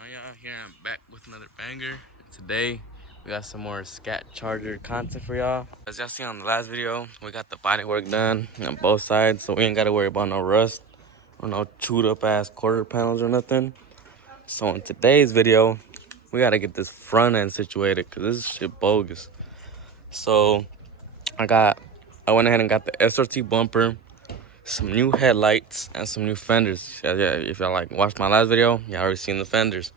Y'all, here I'm back with another banger. Today we got some more scat charger content for y'all. As y'all see on the last video, we got the body work done on both sides, so we ain't gotta worry about no rust or no chewed up ass quarter panels or nothing. So in today's video, we gotta get this front end situated because this shit bogus. So I went ahead and got the SRT bumper, some new headlights, and some new fenders. Yeah, if y'all like watched my last video, y'all already seen the fenders.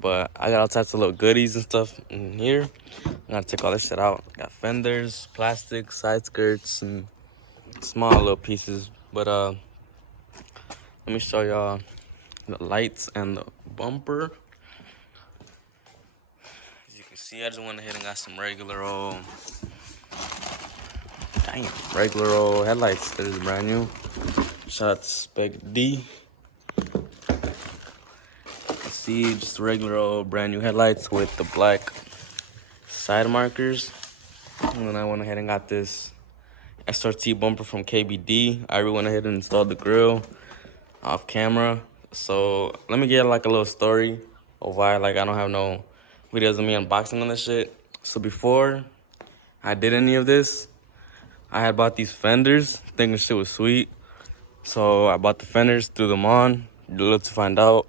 But I got all types of little goodies and stuff in here. I'm gonna take all this shit out. Got fenders, plastic, side skirts, and small little pieces. But let me show y'all the lights and the bumper. As you can see, I just went ahead and got some regular old headlights. That is brand new. Shout out to Spec D. See, just regular old brand new headlights with the black side markers. And then I went ahead and got this SRT bumper from KBD. I already went ahead and installed the grill off camera. So let me get like a little story of why like I don't have no videos of me unboxing on this shit. So before I did any of this, I had bought these fenders thinking shit was sweet. So I bought the fenders, threw them on, looked to find out.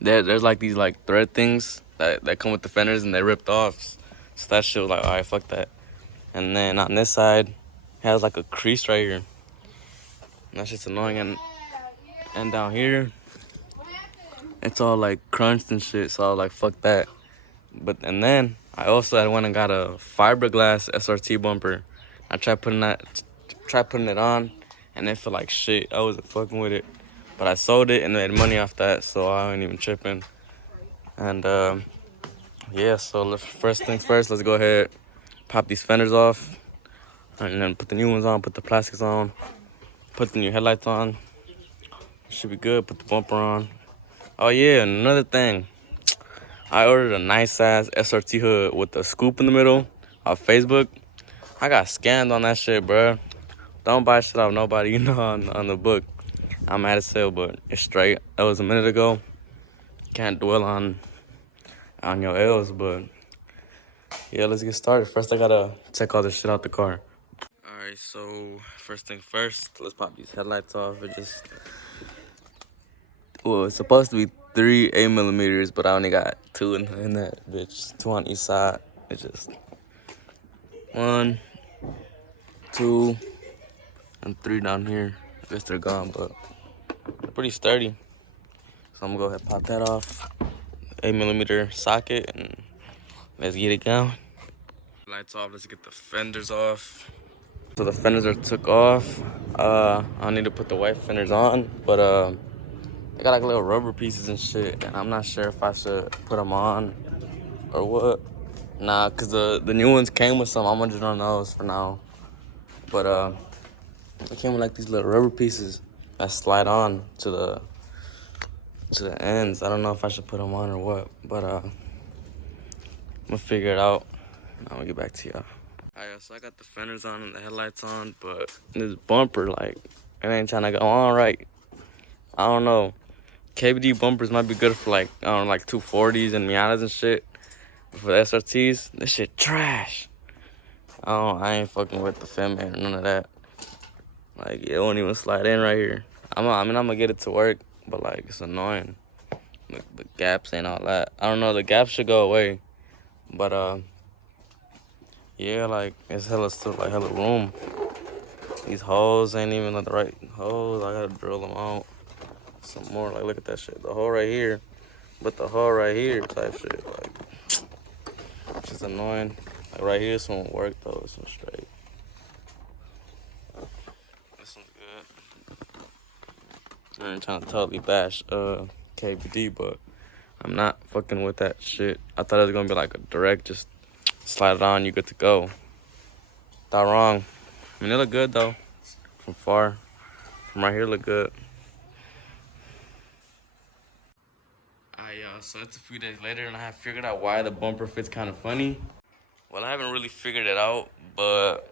There's like these like thread things that come with the fenders and they ripped off. So that shit was like, alright, fuck that. And then on this side, it has like a crease right here. And that shit's annoying. And down here, it's all like crunched and shit. So I was like, fuck that. And then I also had went and got a fiberglass SRT bumper. I tried putting it on, and it felt like shit. I wasn't fucking with it. But I sold it and made money off that, so I ain't even tripping. And yeah, so first thing first, let's go ahead, pop these fenders off, and then put the new ones on, put the plastics on, put the new headlights on. Should be good. Put the bumper on. Oh yeah, another thing, I ordered a nice ass SRT hood with a scoop in the middle off Facebook. I got scammed on that shit, bro. Don't buy shit off nobody, you know, on the book. I'm at a sale, but it's straight. That was a minute ago. Can't dwell on your L's, but yeah, let's get started. First, I gotta check all this shit out the car. Alright, so first thing first, let's pop these headlights off. It's supposed to be 3 8mm, but I only got 2 in that bitch. 2 on each side. It's just 1, 2, and 3 down here. I guess they're gone, but they're pretty sturdy. So I'm gonna go ahead and pop that off. 8mm socket, and let's get it going. Lights off, let's get the fenders off. So the fenders are took off. I need to put the white fenders on, but they got like little rubber pieces and shit, and I'm not sure if I should put them on or what. Nah, cause the new ones came with some. I'm gonna just on those for now. But it came with like these little rubber pieces that slide on to the ends. I don't know if I should put them on or what, but I'm gonna figure it out. I'm gonna get back to y'all. Alright, so I got the fenders on and the headlights on, but this bumper, like, it ain't trying to go on right. I don't know. KBD bumpers might be good for like, I don't know, like 240s and Miatas and shit. But for the SRTs, this shit trash. I ain't fucking with the Fendman or none of that. Like, it won't even slide in right here. I'm gonna get it to work, but like, it's annoying. Like, the gaps and all that. I don't know, the gaps should go away. But yeah, like, it's still like hella room. These holes ain't even like the right holes. I gotta drill them out some more. Like, look at that shit. The hole right here, but the hole right here type shit. Like, it's just annoying. Like, right here, this one won't work though. This one's straight. This one's good. I ain't trying to totally bash KBD, but I'm not fucking with that shit. I thought it was gonna be like a direct, just slide it on, you good to go. Thought wrong. I mean, it look good though. From far. From right here, look good. So it's a few days later, and I have figured out why the bumper fits kind of funny. Well, I haven't really figured it out, but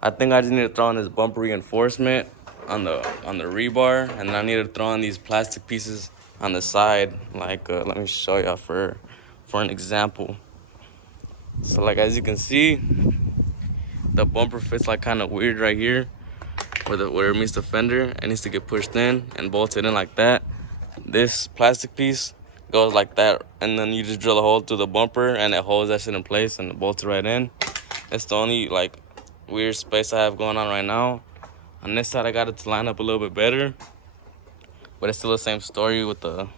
I think I just need to throw on this bumper reinforcement on the rebar, and then I need to throw on these plastic pieces on the side. Like, let me show y'all for an example. So like as you can see, the bumper fits like kind of weird right here, where it meets the fender. It needs to get pushed in and bolted in like that. This plastic piece goes like that, and then you just drill a hole through the bumper, and it holds that shit in place and it bolts it right in. That's the only like weird space I have going on right now. On this side, I got it to line up a little bit better, but it's still the same story with the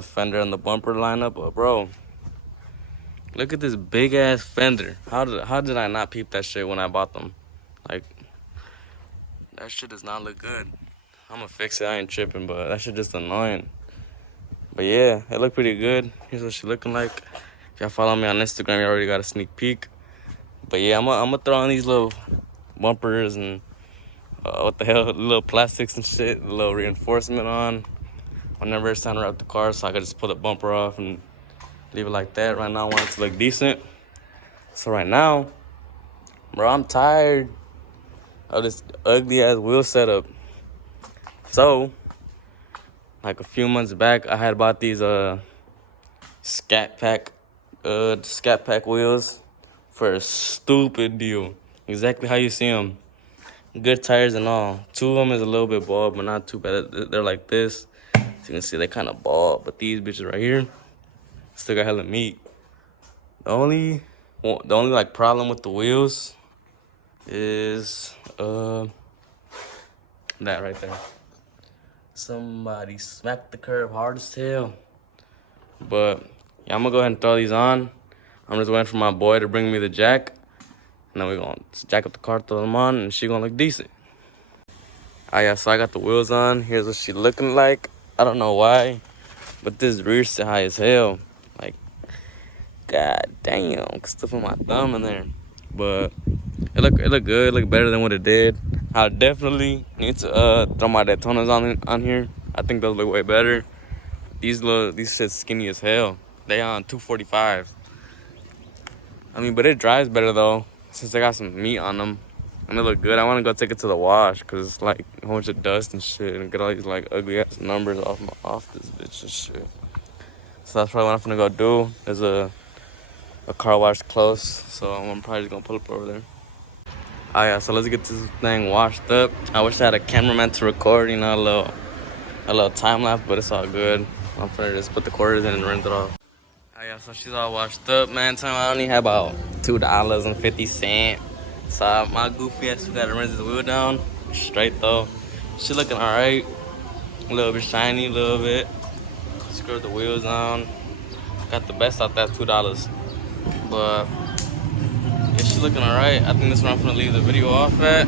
fender and the bumper lineup. But bro, look at this big ass fender. How did I not peep that shit when I bought them? Like, that shit does not look good. I'm gonna fix it. I ain't tripping, but that shit just annoying. But yeah, it looked pretty good. Here's what she looking like. If y'all follow me on Instagram, you already got a sneak peek. But yeah, I'm gonna throw on these little bumpers and what the hell, little plastics and shit, a little reinforcement on whenever it's time to wrap the car, so I could just pull the bumper off and leave it like that. Right now I want it to look decent. So right now, bro, I'm tired of this ugly ass wheel setup. So like a few months back, I had bought these Scatpack wheels for a stupid deal. Exactly how you see them. Good tires and all. Two of them is a little bit bald, but not too bad. They're like this. So you can see they kind of bald, but these bitches right here still got hella meat. The only like problem with the wheels is that right there. Somebody smacked the curb hard as hell. But yeah, I'm gonna go ahead and throw these on. I'm just waiting for my boy to bring me the jack, and then we're gonna jack up the car, throw them on, and she gonna look decent. Yeah, so I got the wheels on. Here's what she looking like. I don't know why, but this rear sit high as hell. Like, god damn, still put my thumb in there. But it look good. It look better than what it did. I definitely need to throw my Daytonas on here. I think those look way better. These shit's skinny as hell. They on 245. I mean, but it drives better though, since they got some meat on them. And they look good. I want to go take it to the wash, because it's like a bunch of dust and shit, and get all these like ugly ass numbers off this bitch and shit. So that's probably what I'm gonna go do. There's a car wash close, so I'm probably just gonna pull up over there. Yeah, so let's get this thing washed up. I wish I had a cameraman to record, you know, a little time lapse, but it's all good. I'm gonna just put the quarters in and rinse it off. Yeah, so she's all washed up, man. Tell me I only have about $2.50. So my goofy ass gotta rinse his wheel down. Straight though. She looking alright. A little bit shiny, a little bit. Screwed the wheels on. Got the best out that $2. But yeah, she looking alright. I think this is where I'm gonna leave the video off at.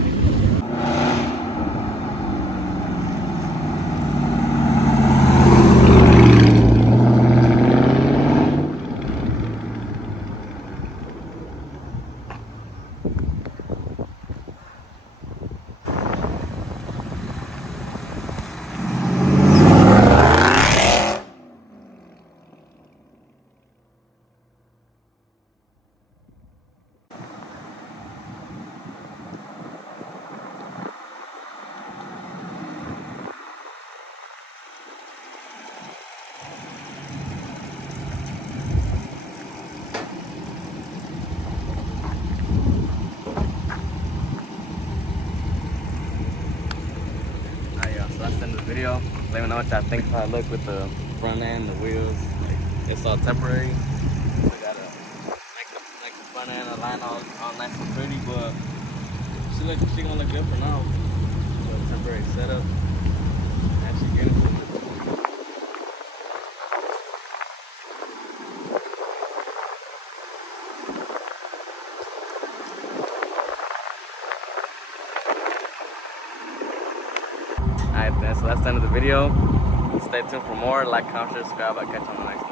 So that's the end of the video. Let me know what y'all think how I look with the front end, the wheels. Like, it's all temporary. We gotta make the front end align all nice and pretty, but she gonna look good for now. So temporary setup. Actually beautiful. Alright then, so that's the end of the video. Stay tuned for more. Like, comment, share, subscribe. I'll catch you on the next one.